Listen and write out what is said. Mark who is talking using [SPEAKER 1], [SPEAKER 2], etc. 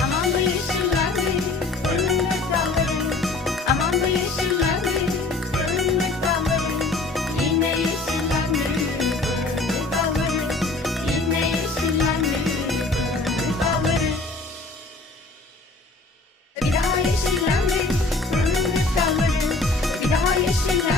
[SPEAKER 1] Aman da yeşillendi bölünmek Aman da yeşillendi bölünmek dalları Yine yeşillendi bölünmek dalları Yine yeşillendi bölünmek Bir daha yeşillendi see that.